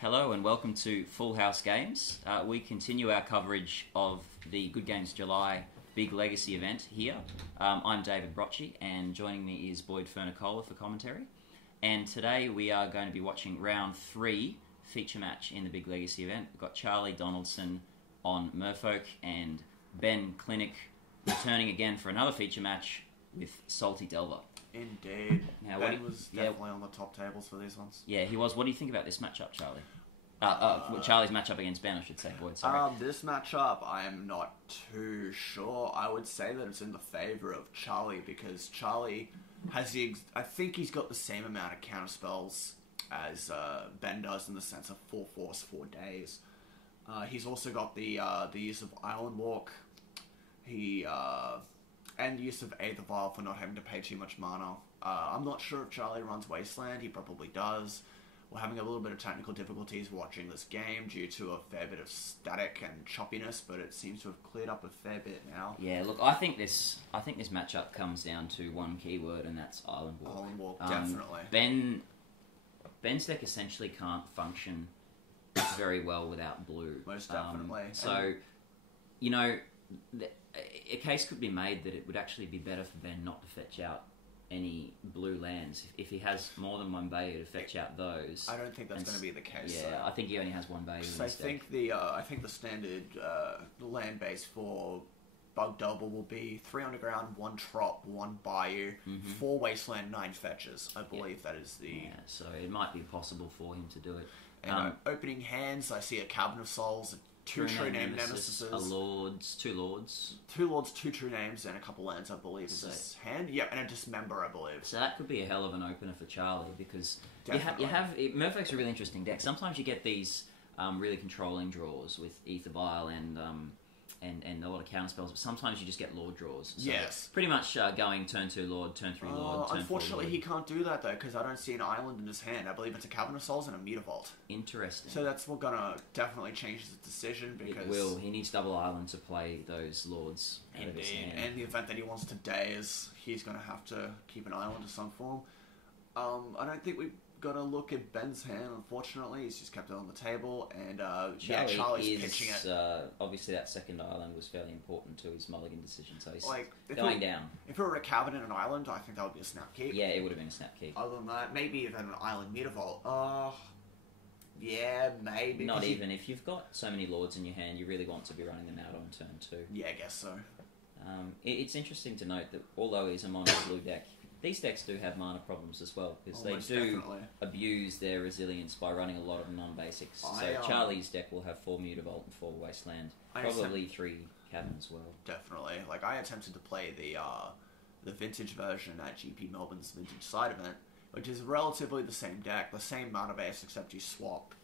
Hello and welcome to Full House Games. We continue our coverage of the Good Games July Big Legacy event here. I'm David Brocci and joining me is Boyd Fernicola for commentary. And today we are going to be watching round 3 feature match in the Big Legacy event. We've got Charlie Donaldson on Merfolk and Ben Clinnick returning again for another feature match with Salti Delver. Indeed. Now, Ben was definitely on the top tables for these ones. Yeah, he was. What do you think about this matchup, Charlie? Charlie's matchup against Ben, I should say. Boyd, sorry. This matchup, I am not too sure. I would say that it's in the favour of Charlie because Charlie has I think he's got the same amount of counter spells as Ben does in the sense of 4 force, 4 days. He's also got the use of Island Walk. And the use of Aether Vial for not having to pay too much mana. I'm not sure if Charlie runs Wasteland. He probably does. We're having a little bit of technical difficulties watching this game due to a fair bit of static and choppiness, but it seems to have cleared up a fair bit now. Yeah, look, I think this matchup comes down to one keyword, and that's Island Walk. Island Walk, definitely. Ben's deck essentially can't function very well without blue. Most definitely. So, you know, a case could be made that it would actually be better for Ben not to fetch out any blue lands. If he has more than one Bayou to fetch out those... I don't think that's going to be the case. Yeah, I think he only has one Bayou in his deck. I think the standard land base for Bug Delver will be 3 underground, 1 Trop, 1 Bayou, 4 Wasteland, 9 fetches. I believe that is the... Yeah, so it might be possible for him to do it. And opening hands, I see a Cavern of Souls, 2 True Name Nemesis, a Lords, 2 Lords. 2 Lords, 2 True Names, and a couple lands, I believe, is his hand. Yep, and a Dismember, I believe. So that could be a hell of an opener for Charlie, because Definitely. Merfolk's a really interesting deck. Sometimes you get these really controlling draws with Aether Vial and a lot of counter spells, but sometimes you just get Lord draws. So yes. Pretty much going turn 2 Lord, turn 3 Lord, turn 4 Unfortunately, Lord. he can't do that, though, because I don't see an island in his hand. I believe it's a Cavern of Souls and a Mutavault. Interesting. So that's going to definitely change his decision, because... It will. He needs double island to play those Lords out of his hand. And the event that he wants to daze, he's going to have to keep an island of some form. I don't think we've got to look at Ben's hand, unfortunately. He's just kept it on the table, and Charlie's pitching it. Obviously, that second island was fairly important to his mulligan decision, so he's going down. If it were a Cavern and an island, I think that would be a snap keep. Yeah, it would have been a snap keep. Other than that, maybe even an island Mutavault. Yeah, maybe. Not even. If you've got so many Lords in your hand, you really want to be running them out on turn 2. Yeah, I guess so. It's interesting to note that although he's a mono blue deck, these decks do have mana problems as well, because they do abuse their resilience by running a lot of non-basics. So Charlie's deck will have 4 Mutavault and 4 Wasteland, probably 3 Cavern as well. Definitely. Like, I attempted to play the vintage version at GP Melbourne's Vintage Side event, which is relatively the same deck, the same mana base, except you swap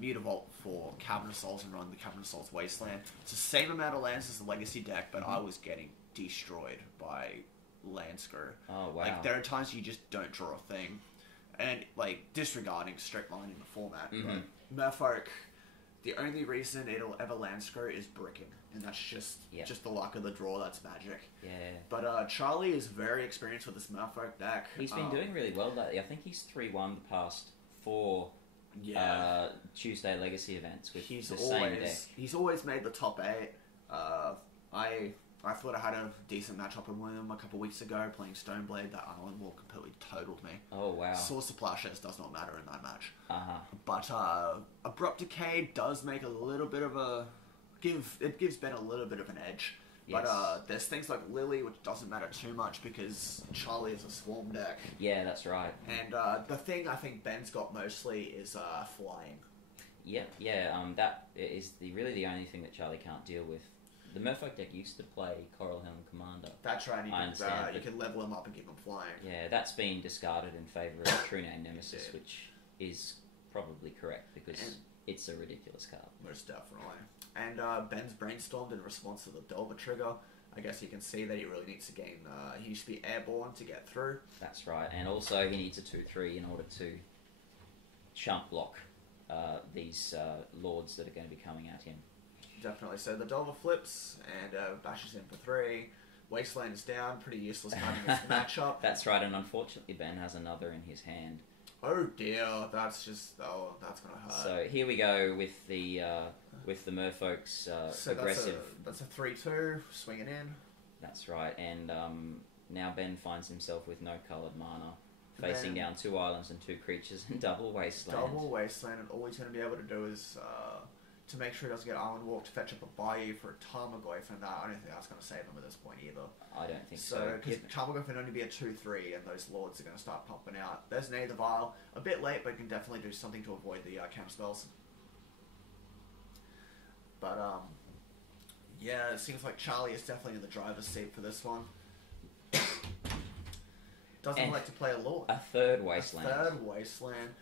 Mutavault for Cavern of Souls and run the Cavern of Souls Wasteland. It's the same amount of lands as the Legacy deck, but I was getting destroyed by land screw. Oh, wow. Like, there are times you just don't draw a thing. And, like, disregarding strict line in the format. But Merfolk, the only reason it'll ever land screw is bricking. And that's just the luck of the draw, that's magic. Yeah. But Charlie is very experienced with this Merfolk deck. He's been doing really well lately. I think he's 3-1 the past 4 Tuesday Legacy events with the same deck. He's always made the top 8. I thought I had a decent matchup with him a couple of weeks ago playing Stoneblade. That Island Wall completely totaled me. Oh, wow. Source of Plashes does not matter in that match. But Abrupt Decay does make a little bit of it gives Ben a little bit of an edge. Yes. But there's things like Lily, which doesn't matter too much because Charlie is a Swarm deck. Yeah, that's right. And the thing I think Ben's got mostly is flying. That is really the only thing that Charlie can't deal with. The Merfolk deck used to play Coral Helm Commander. That's right, you can level him up and keep him flying. Yeah, that's been discarded in favour of True Name Nemesis, which is probably correct, because it's a ridiculous card. Most definitely. And Ben's brainstormed in response to the Delver trigger. I guess you can see that he really needs to gain... he needs to be airborne to get through. That's right, and also he needs a 2-3 in order to chump block these Lords that are going to be coming at him. Definitely. So the Delver flips and bashes in for 3. Wasteland is down. Pretty useless card in this matchup. That's right, and unfortunately Ben has another in his hand. Oh dear, that's gonna hurt. So here we go with the Merfolk's aggressive. That's a 3/2 swinging in. That's right, and now Ben finds himself with no coloured mana, facing down 2 islands and 2 creatures and double wasteland. Double wasteland, and all he's going to be able to do is to make sure he doesn't get Island Walk to fetch up a Bayou for a Tarmogoyf, and I don't think that's going to save him at this point either. I don't think so. Because Tarmogoyf can only be a 2/3, and those Lords are going to start pumping out. There's Nay the Vial, a bit late, but can definitely do something to avoid the counter spells. But yeah, it seems like Charlie is definitely in the driver's seat for this one. Doesn't like to play a Lord. A third wasteland.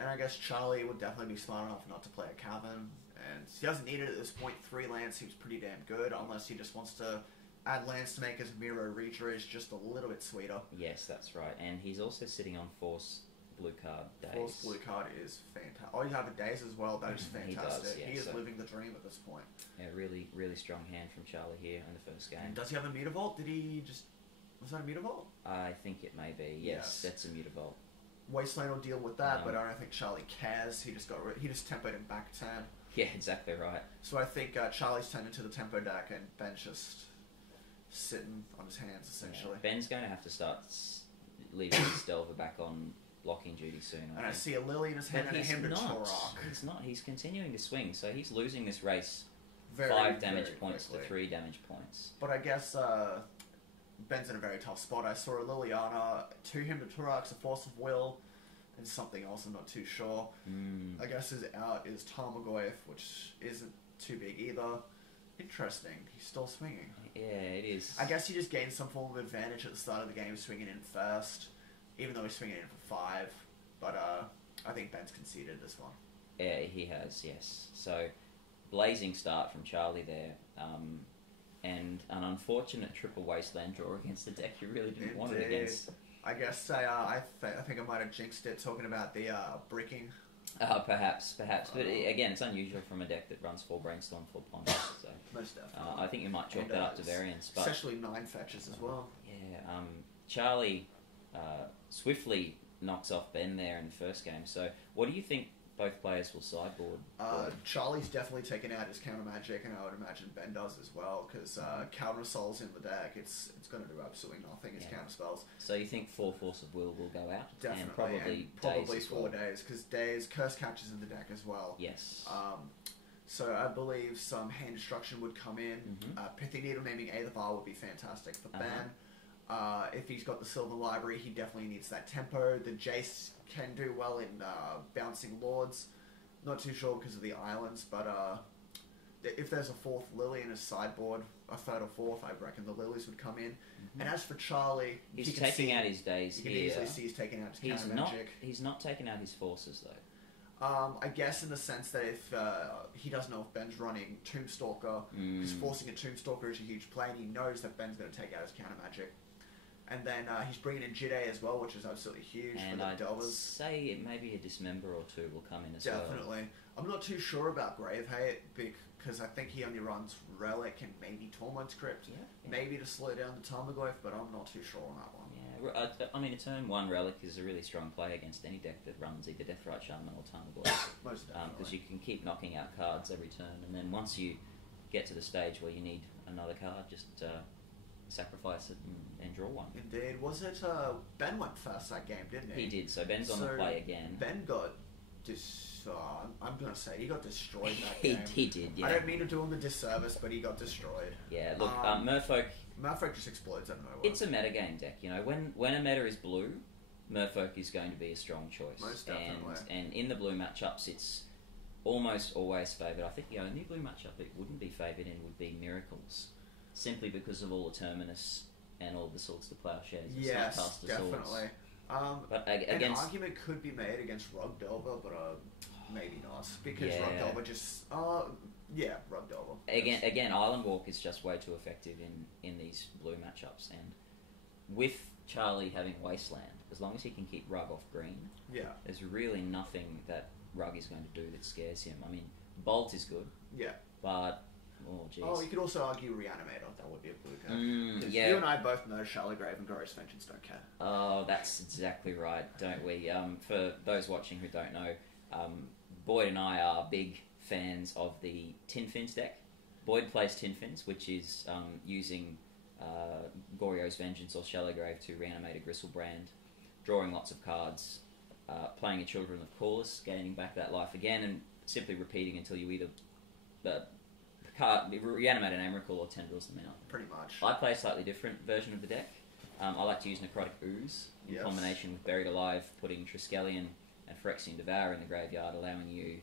And I guess Charlie would definitely be smart enough not to play a Cavern. And he doesn't need it at this point. 3 lands seems pretty damn good, unless he just wants to add lands to make his Miro Reacher just a little bit sweeter. Yes, that's right. And he's also sitting on Force blue card days. Force blue card is fantastic. Oh, you have a days as well. That is fantastic. He is living the dream at this point. Yeah, really, really strong hand from Charlie here in the first game. And does he have a Mutavault? Did he just... Was that a Mutavault? I think it may be. Yes, that's a Mutavault. Wasteland will deal with that, but I don't think Charlie cares. He just tempoed him back 10. Yeah, exactly right. So I think Charlie's turned into the tempo deck, and Ben's just sitting on his hands, essentially. Yeah, Ben's going to have to start leaving his Delver back on blocking duty soon. I see a Lily in his hand and a Hymn to Torok. He's not. He's continuing to swing, so he's losing this race very, 5 damage very points quickly. to 3 damage points. But I guess Ben's in a very tough spot. I saw a Liliana, 2 Hymn to Toroks, a Force of Will, and something else I'm not too sure. I guess his out is Tarmogoyf, which isn't too big either. Interesting. He's still swinging. Yeah, it is. I guess he just gained some form of advantage at the start of the game swinging in first, even though he's swinging in for 5. But I think Ben's conceded this one. Yeah, he has, yes. So, blazing start from Charlie there. And an unfortunate triple wasteland draw against the deck you really didn't want it against. I guess I think I might have jinxed it talking about the bricking. Perhaps. But again, it's unusual from a deck that runs 4 Brainstorm, 4 Ponders. So, most definitely. I think you might chalk that up to variance. But, especially 9 fetches as well. Yeah, Charlie swiftly knocks off Ben there in the first game. So, what do you think both players will sideboard? Charlie's definitely taken out his counter magic, and I would imagine Ben does as well, because counter souls in the deck, it's going to do absolutely nothing. His counter spells. So you think 4 Force of Will go out? Definitely, and probably days 4 days, because days curse catches in the deck as well. Yes. So I believe some hand destruction would come in. Pithy Needle naming A the Bar would be fantastic for Ben. If he's got the Silver Library, he definitely needs that tempo. The Jace can do well in bouncing Lords. Not too sure because of the islands, but if there's a 4th Lily in his sideboard, a 3rd or 4th, I reckon the Lilies would come in. And as for Charlie, he's taking out his days here. You can easily see he's taking out his counter magic. He's not taking out his forces, though. I guess in the sense that if he doesn't know if Ben's running Tombstalker, because forcing a Tombstalker is a huge play, and he knows that Ben's going to take out his counter magic. And then he's bringing in Jide as well, which is absolutely huge for the Delvers. I'd say maybe a Dismember or 2 will come in as well. Definitely. I'm not too sure about Gravehate, because I think he only runs Relic and maybe Torment Crypt. Yeah. Maybe to slow down the Tarmogoyf, but I'm not too sure on that one. Yeah, I mean, a turn 1 Relic is a really strong play against any deck that runs either Deathrite Shaman or Tarmogoyf. Most definitely. Because you can keep knocking out cards every turn, and then once you get to the stage where you need another card, just sacrifice it and draw one. Indeed. Was it Ben went first that game, didn't he? He did, so Ben's on the play again. Ben got I'm going to say he got destroyed that game. He did, yeah. I don't mean to do him a disservice, but he got destroyed. Yeah, look, Merfolk just explodes out of nowhere. It's a metagame deck, you know. When a meta is blue, Merfolk is going to be a strong choice. Most definitely. And in the blue matchups, it's almost always favoured. I think the only blue matchup it wouldn't be favoured in would be Miracles, simply because of all the Terminus and all the Swords to Plowshares. Yes, definitely. But an argument could be made against Rug Delver, but maybe not, because Rug Delver just Rug Delver. Again, Island Walk is just way too effective in these blue matchups, and with Charlie having Wasteland, as long as he can keep Rug off green, there's really nothing that Rug is going to do that scares him. I mean, Bolt is good, but Oh, jeez. Oh, you could also argue Reanimator. That would be a blue card. Yeah. You and I both know Shallow-Grave and Glorious Vengeance don't care. Oh, that's exactly right, don't we? For those watching who don't know, Boyd and I are big fans of the Tin Fins deck. Boyd plays Tin Fins, which is using Goryo's Vengeance or Shallow-Grave to reanimate a Gristlebrand, drawing lots of cards, playing a Children of Corliss, gaining back that life again, and simply repeating until you either reanimate an Emrakul or Tendrils them out. Pretty much. I play a slightly different version of the deck. I like to use Necrotic Ooze in combination with Buried Alive, putting Triskelion and Phyrexian Devour in the graveyard, allowing you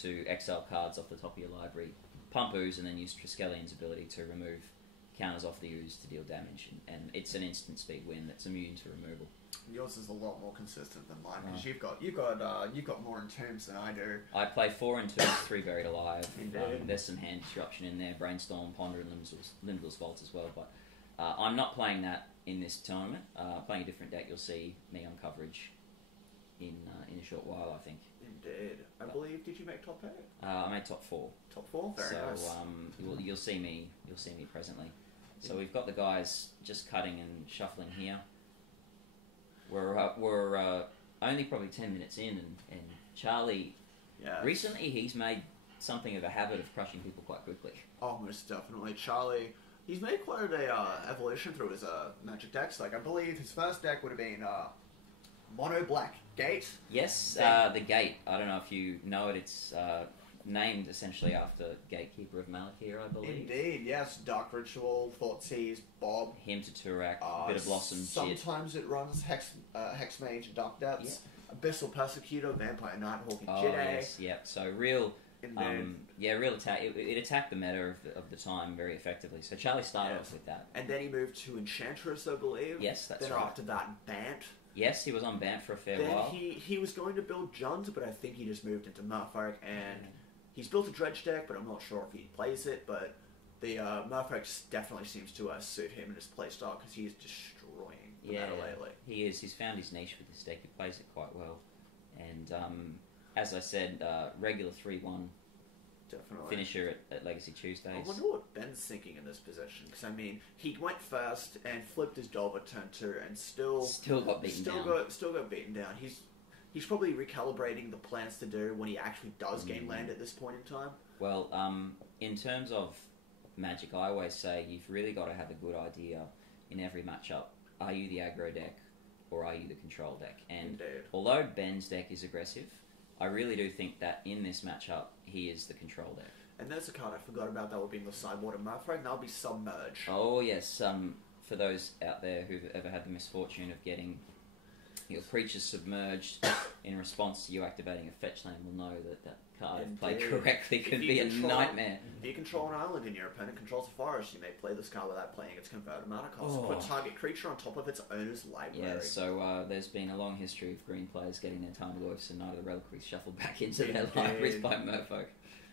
to exile cards off the top of your library, pump Ooze, and then use Triskelion's ability to remove counters off the Ooze to deal damage. And it's an instant speed win that's immune to removal. Yours is a lot more consistent than mine because you've got more Entombs than I do. I play 4 Entombs, 3 Buried Alive. Indeed. There's some hand disruption in there, Brainstorm, Ponder, and Limbal's Vault as well. But I'm not playing that in this tournament. Playing a different deck, you'll see me on coverage in a short while, I think. Indeed. I believe. Did you make top 8? I made top 4. Top 4. Very nice. You'll see me presently. So we've got the guys just cutting and shuffling here. We're only probably 10 minutes in, and Charlie, recently he's made something of a habit of crushing people quite quickly. Oh, most definitely. Charlie, he's made quite a evolution through his Magic decks. Like, I believe his first deck would have been Mono Black Gate. Yes, the Gate. I don't know if you know it. It's named essentially after Gatekeeper of Malakir, I believe. Indeed, yes. Dark Ritual, Thoughtseize, Bob. Hymn to Turak, Bit of Blossom, sometimes it runs Hex Mage and Dark Depths. Abyssal Persecutor, Vampire Nighthawk, and Jide. Yes, yep. So real attack. It attacked the meta of the time very effectively. So Charlie started off with that. And then he moved to Enchantress, I believe. Yes, that's then right. Then after that, Bant. Yes, he was on Bant for a fair while. He was going to build Jund, but I think he just moved into Merfolk, and he's built a Dredge deck, but I'm not sure if he plays it, but the Merfolk definitely seems to suit him and his playstyle, because he is destroying the meta lately. He is. He's found his niche with this deck. He plays it quite well. And as I said, regular 3-1 finisher at Legacy Tuesdays. I wonder what Ben's thinking in this position, because I mean, he went first and flipped his Delver turn 2 and still got beaten down. Still got beaten down. He's probably recalibrating the plans to do when he actually does gain land at this point in time. Well, in terms of Magic, I always say you've really got to have a good idea in every matchup. Are you the aggro deck or are you the control deck? And although Ben's deck is aggressive, I really do think that in this matchup, he is the control deck. And there's a card I forgot about that would be in the sideboard of Merfolk, and that would be Submerge. Oh, yes. For those out there who've ever had the misfortune of getting your creatures submerged in response to you activating a fetch lane will know that card, if played correctly, can be a nightmare. If you control an island and your opponent controls a forest, you may play this card without playing its converted mana cost. Put target creature on top of its owner's library. Yeah, so there's been a long history of green players getting their Tarmogoyfs and Night of the Reliquaries shuffled back into their libraries by Merfolk.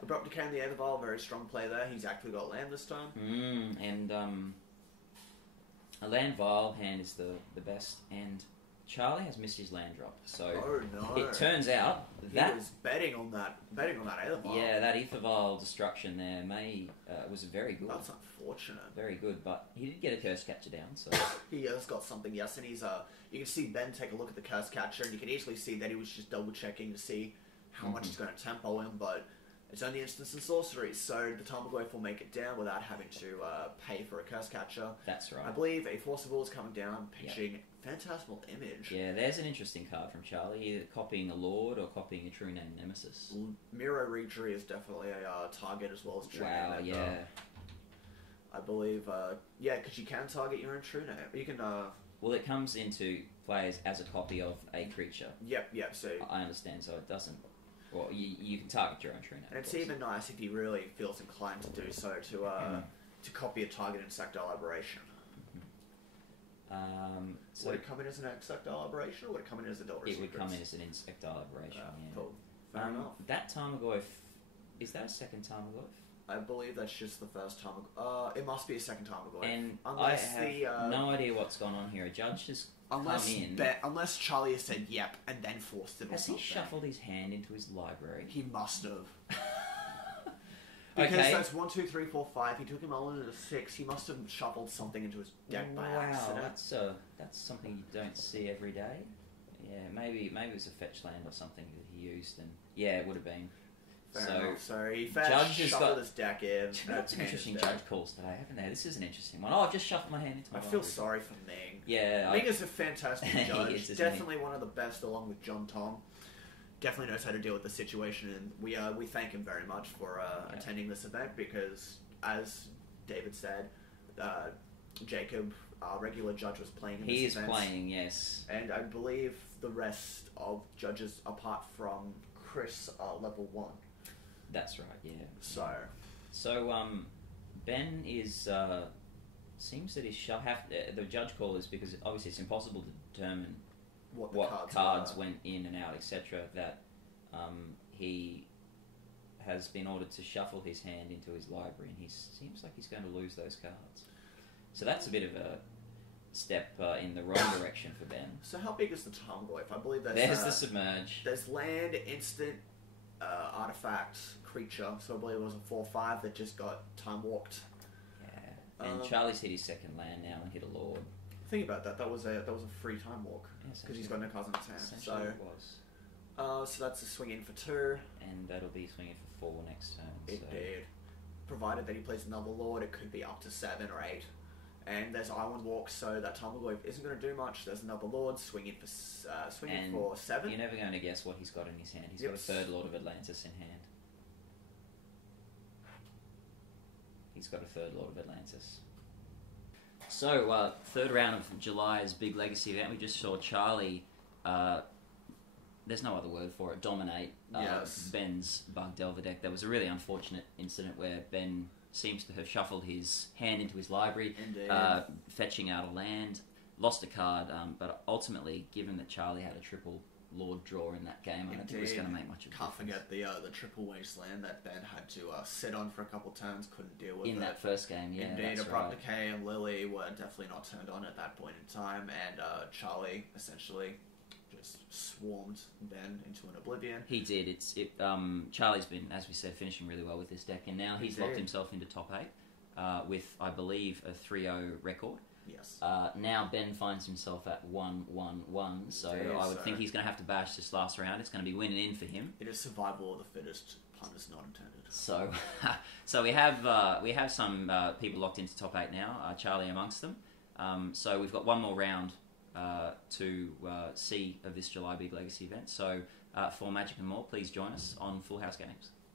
Abrupt Decay in the Everval, very strong play there. He's actually got land this time. And a land Vile hand is the best, and Charlie has missed his land drop, so it turns out that he was betting on that Aethervile. Yeah, that Aethervile destruction there was very good. That's unfortunate. Very good, but he did get a Curse Catcher down, so he has got something. Yes, and he's you can see Ben take a look at the Curse Catcher, and you can easily see that he was just double checking to see how much he's going to tempo him, but it's only instants and sorceries, so the Tarmogoyf will make it down without having to pay for a Curse Catcher. That's right. I believe a Force of Will is coming down, pitching Phantasmal Image. Yeah, there's an interesting card from Charlie, either copying a Lord or copying a True Name Nemesis. Miro Reentry is definitely a target as well as True Name. Wow, yeah. I believe, because you can target your own True Name. You can... Well, it comes into players as a copy of a creature. Yep, so... I understand, so it doesn't... Well, you can target your own True Name. And it's even nice if he really feels inclined to do so, to copy a target Insectile Aberration. Would it come in as an Insectile Aberration, or would it come in as a Delver It would come in as an Insectile Aberration, Cool. Fair enough. That Tarmogoyf, is that a second Tarmogoyf? I believe that's just the first Tarmogoyf. It must be a second Tarmogoyf. And unless I have no idea what's gone on here. A judge has come in. Unless Charlie has said yep and then forced it or something. Has he shuffled his hand into his library? He must have. Because Okay. that's 1, 2, 3, 4, 5. He took him all into 6. He must have shuffled something into his deck by accident. That's something you don't see every day. Yeah, maybe it was a fetch land or something that he used, and yeah, it would have been. Fair enough. So he Judge has shuffled got his deck in. Got some interesting judge calls today, haven't they? This is an interesting one. Oh, I've just shuffled my hand into my I feel library. sorry for Ming. Yeah. Ming is a fantastic He judge. is, isn't Definitely one of the best, along with John Tom. Definitely knows how to deal with the situation, and we thank him very much for attending this event because, as David said, Jacob, our regular judge, was playing in this He is event. playing, yes. And I believe the rest of judges, apart from Chris, are level 1. That's right, yeah. So, Ben is seems that his the judge call is because obviously it's impossible to determine what cards went in and out, etc. That he has been ordered to shuffle his hand into his library, and he seems like he's going to lose those cards. So that's a bit of a step in the wrong direction for Ben. So how big is the Tarmogoyf? I believe there's the submerge. There's land, instant, artifact, creature. So I believe it was a 4/5 that just got time walked. Yeah, and Charlie's hit his second land now and hit a lord. Think about that. That was a free time walk Yes, because he's got no cards in his hand. So it was. So that's a swing in for 2. And that'll be swinging for 4 next turn. Indeed. Provided that he plays another lord, it could be up to 7 or 8. And there's island walk, so that Tarmogoyf isn't going to do much. There's another lord swinging for 7. You're never going to guess what he's got in his hand. He's got a third Lord of Atlantis in hand. He's got a third Lord of Atlantis. So, third round of July's big legacy event. We just saw Charlie. There's no other word for it. Dominate Ben's Bug Delver deck. There was a really unfortunate incident where Ben seems to have shuffled his hand into his library, fetching out a land, lost a card, but ultimately, given that Charlie had a triple Lord draw in that game, I don't think it was going to make much of a difference. Can't forget the triple wasteland that Ben had to sit on for a couple turns, couldn't deal with it. In that first game, yeah. Indeed, that's Abrupt right. Decay and Lily were definitely not turned on at that point in time, and Charlie essentially just swarmed Ben into an oblivion. He did. Charlie's been, as we said, finishing really well with this deck, and now he's locked himself into top 8 with, I believe, a 3-0 record. Yes. Now Ben finds himself at 1-1-1, so I would think he's going to have to bash this last round. It's going to be winning in for him. It is survival of the fittest, pun is not intended. So we have some people locked into top 8 now. Charlie amongst them. So we've got one more round to see of this July Big Legacy event. So for Magic and more, please join us on Full House Games.